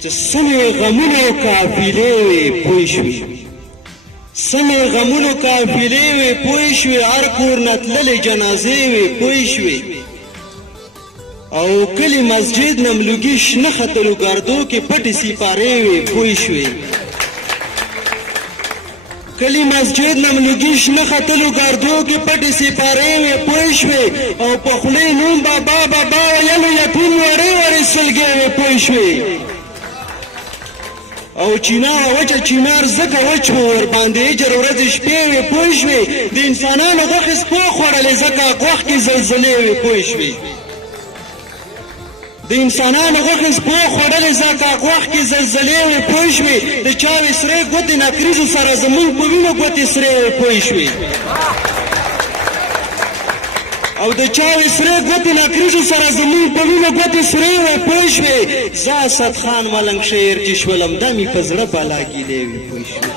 چې سمې غمونو قافلې وې پوه شوې سمې غمونو قافلې وې پوه شوې هر کور نه تللې جنازې وې پوه شوې او کلی مسجد نملوګي شنه ختلو ګردو کې پټې سپارې وې پوه شوې کلی مسجد نملوګي شنه ختلو ګردو کې پټې سپارې وې پوه شوې او په خولې نوم بابا بابا ویلو یتیم وړې وړې سلګې وې پوه شوې او چینار وچه چینار زکه وچ ور باندې اجر ورځ شپې وې پوه شوې د انسانانو غوښې سپو خوړلې زکه غوښ کې زلزلې وې پوه شوې د انسانانو غوښې سپو خوړلې زکه غوښ کې زلزلې وې پوه شوې د چاوې سرې ګوتې نکریزو سره زمونږ په وینو ګوتې سرې وې پوه شوې او د چاوې سرې ګوتې نکریزو سره زمونږ په وینو ګوتې سرې وې پوه شوې زه اسد خان ملنګ شعر چې شولم دا مې په زړه بالا ګیلې وې پوه شوې